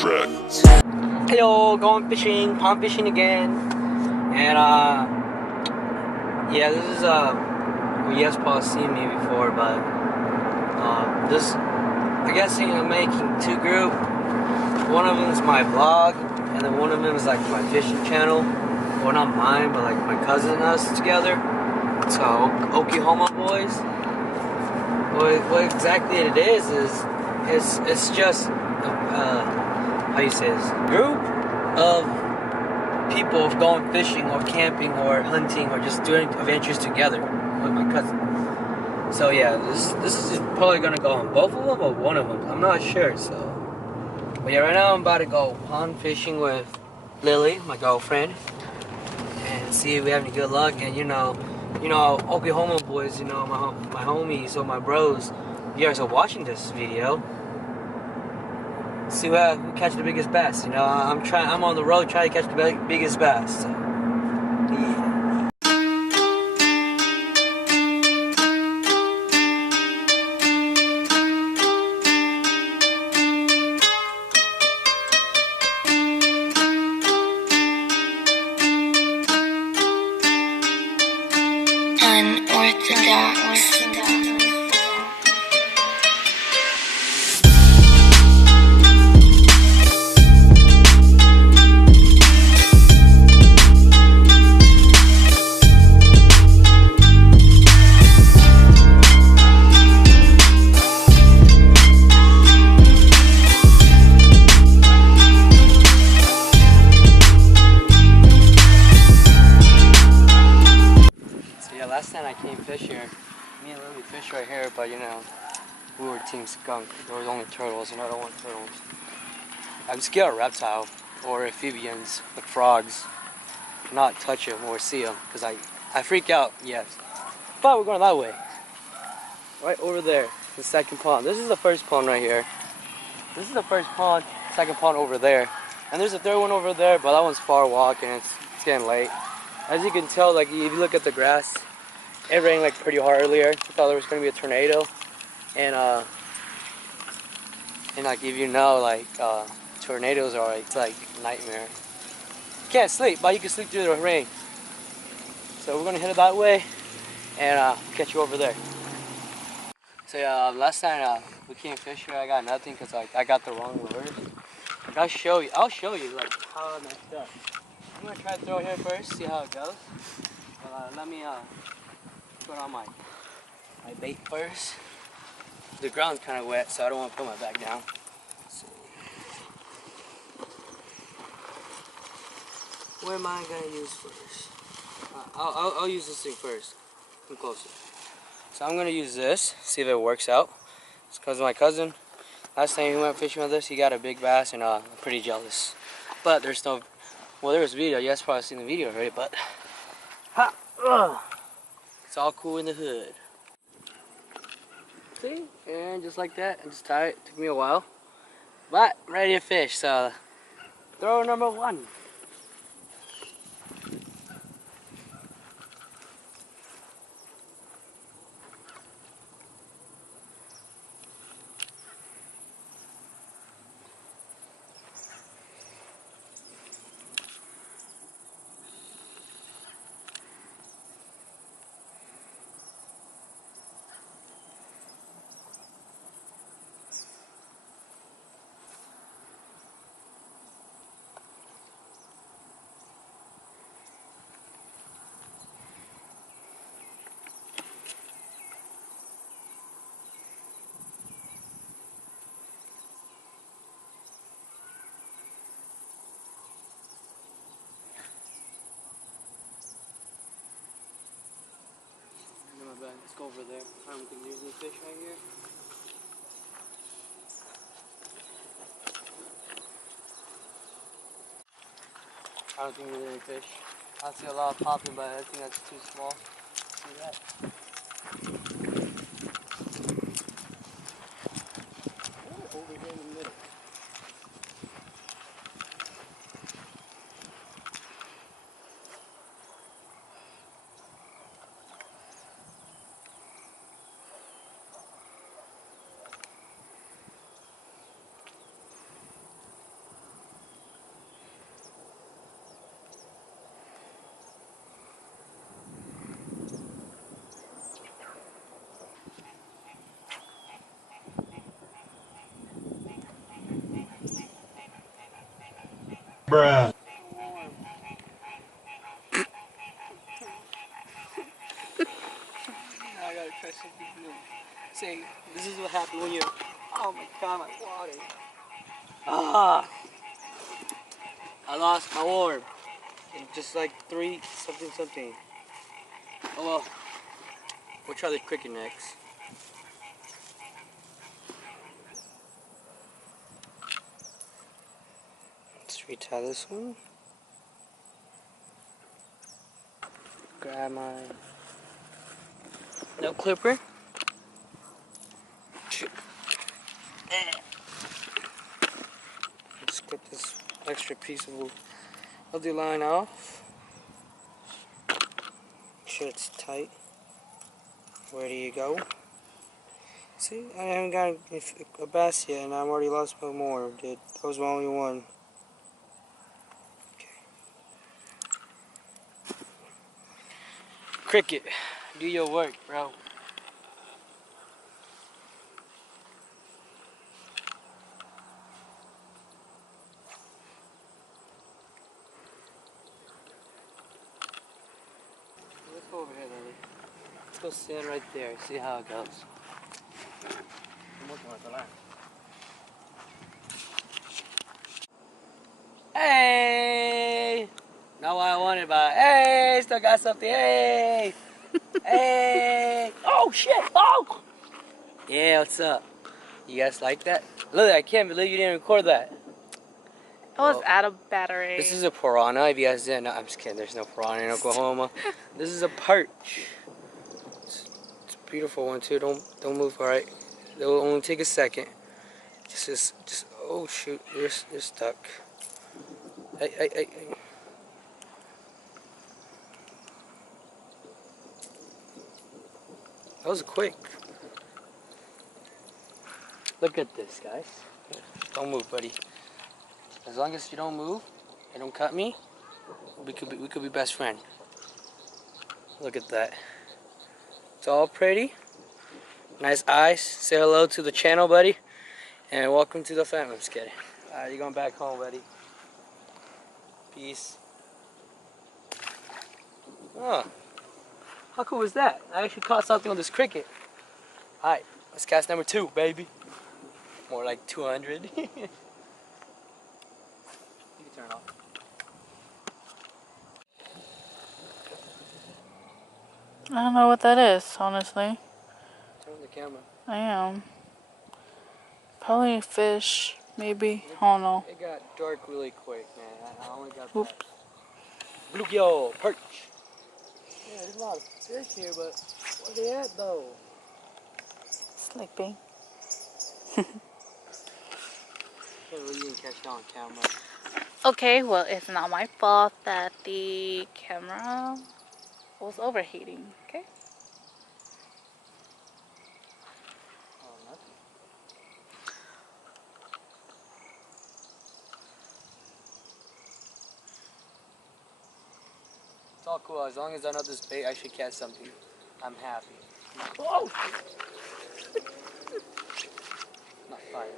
track. Hello, going fishing, pond fishing again. And yeah, this is well, you guys probably seen me before, but this, I guess I'm making two groups. One of them is my vlog, and then one of them is like my fishing channel. Well, not mine, but like my cousin and us together. It's called OkieHoma Boyz. What exactly it is it's just how you say this, group of people going fishing or camping or hunting or just doing adventures together with my cousin. So yeah, this is probably gonna go on both of them or one of them. I'm not sure. So, but yeah, right now I'm about to go pond fishing with Lily, my girlfriend, and see if we have any good luck. And you know, OkieHoma Boyz, my homies or my bros, you guys are watching this video. See who catch the biggest bass. I'm on the road trying to catch the biggest bass. So, yeah. Unorthodox. Last time I came fish here, me and Lily fished right here, but we were team skunk. There was only turtles, and I don't want turtles. I'm scared of reptile or amphibians, like frogs. Not touch them or see them, because I freak out, yes. But we're going that way. Right over there, the second pond. This is the first pond right here. This is the first pond, second pond over there. And there's a third one over there, but that one's far walk, and it's getting late. As you can tell, like if you look at the grass, it rained like pretty hard earlier. I thought there was gonna be a tornado, and like if tornadoes are like nightmare. You can't sleep, but you can sleep through the rain. So we're gonna head it that way, and catch you over there. So yeah, last time we came fishing, I got nothing because I got the wrong lures. I'll show you like how I messed up. I'm gonna try to throw it here first, see how it goes. Let me put on my bait first. The ground's kind of wet, so I don't want to put my bag down. Let's see. What am I gonna use first? I'll use this thing first. Come closer. So I'm gonna use this. See if it works out. It's because of my cousin. Last time he went fishing with this, he got a big bass, and I'm pretty jealous. But there's no. Well, there was a video. You guys probably seen the video already, but it's all cool in the hood. See? And just like that, and just tie it. Took me a while. But ready to fish, so throw number one. Let's go over there. I don't think there's any fish right here. I don't think there's any fish. I see a lot of popping, but I think that's too small. See that? Oh, over here in the middle. Bruh. I gotta try something new. Say, this is what happened when you. Oh my god, my water. Ah! I lost my orb. In just like 3 something something. Oh well. We'll try the cricket next. Let's retie this one. Grab my nail clipper. Just clip this extra piece of the line off. Make sure it's tight. Where do you go? See, I haven't got a bass yet, and I've already lost my more, dude. That was my only one. Okay. Cricket, do your work, bro. Let's go over here, Lily. Let's go stand right there, see how it goes. Hey! Not what I wanted, but hey, still got something. Hey! Hey! Oh shit! Oh! Yeah, what's up? You guys like that? Look, I can't believe you didn't record that. It was out of battery. This is a piranha. If you guys didn't know, I'm just kidding. There's no piranha in Oklahoma. This is a perch. It's a beautiful one too. Don't move. All right. It will only take a second. Just. Oh shoot! You're stuck. Hey. That was quick. Look at this, guys. Don't move, buddy. As long as you don't move and don't cut me, we could be best friends. Look at that. It's all pretty. Nice eyes. Say hello to the channel, buddy. And welcome to the family. I'm just kidding. Alright, you're going back home, buddy. Peace. Oh. How cool was that? I actually caught something on this cricket. Alright, let's cast number 2, baby. More like 200. You can turn it off. I don't know what that is, honestly. Turn on the camera. I am. Probably a fish, maybe. I don't know. It got dark really quick, man. I only got Oop. that. Bluegill, perch. Yeah, there's a lot of fish here, but where they at though? Sleeping. Can't believe you didn't catch that on camera. Okay, well, it's not my fault that the camera was overheating, okay? Oh, nothing. It's all cool. As long as I know this bait actually catch something, I'm happy. Oh! Not fine.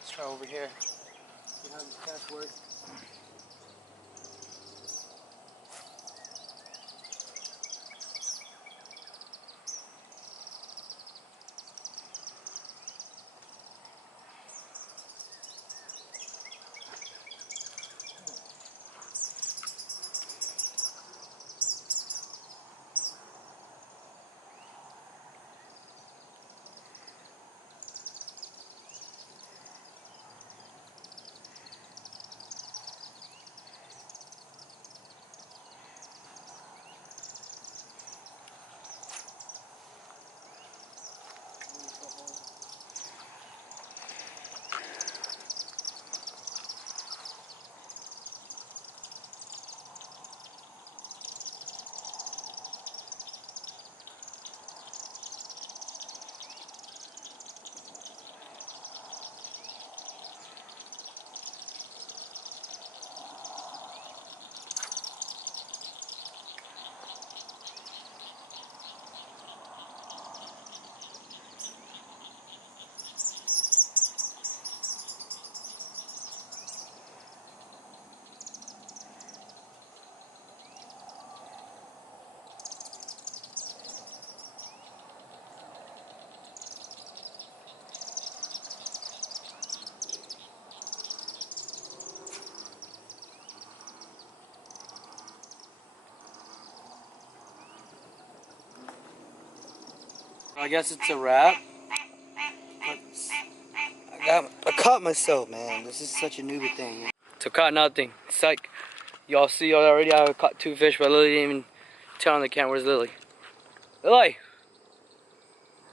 Let's try over here. See how this cast works. I guess it's a wrap. I caught myself, man. This is such a newbie thing. So caught nothing. It's like y'all see already. I caught 2 fish, but Lily didn't even tell on the camera. Where's Lily? Lily!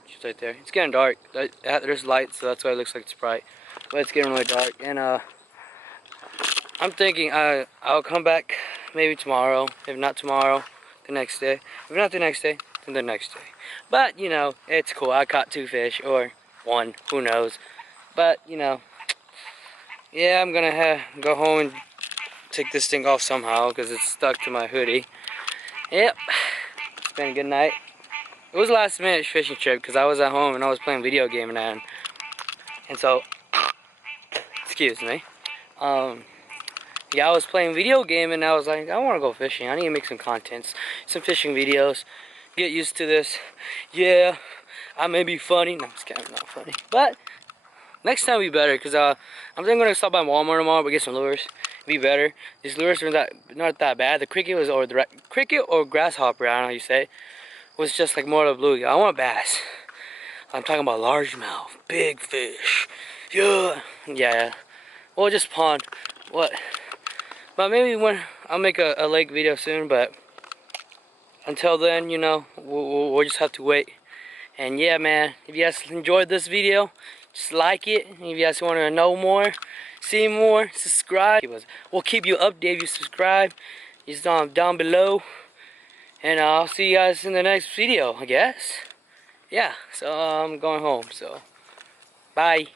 She's right there. It's getting dark. There's light, so that's why it looks like it's bright. But it's getting really dark, and I'm thinking I'll come back maybe tomorrow. If not tomorrow, the next day. If not the next day, then the next day. But you know, it's cool. I caught 2 fish or 1. Who knows? But you know, yeah, I'm gonna go home and take this thing off somehow because it's stuck to my hoodie. Yep. It's been a good night. It was a last minute fishing trip because I was at home and I was playing video game and so excuse me. Yeah, I was playing video game and I was like, I want to go fishing. I need to make some contents, some fishing videos. Get used to this. Yeah, I may be funny. No, I'm just kidding. I'm not funny. But next time will be better because I'm thinking I'm gonna stop by Walmart tomorrow but get some lures. Be better. These lures are not that bad. The cricket or grasshopper, I don't know how you say it, was just like more of a bluegill. I want bass. I'm talking about largemouth, big fish. Yeah. Well, just pond. What? But maybe when I'll make a lake video soon. But until then, you know, we'll just have to wait. And yeah, man, if you guys enjoyed this video, just like it. And if you guys want to know more, see more, subscribe. We'll keep you updated if you subscribe. Just down below. And I'll see you guys in the next video, I guess. Yeah, so I'm going home, so bye.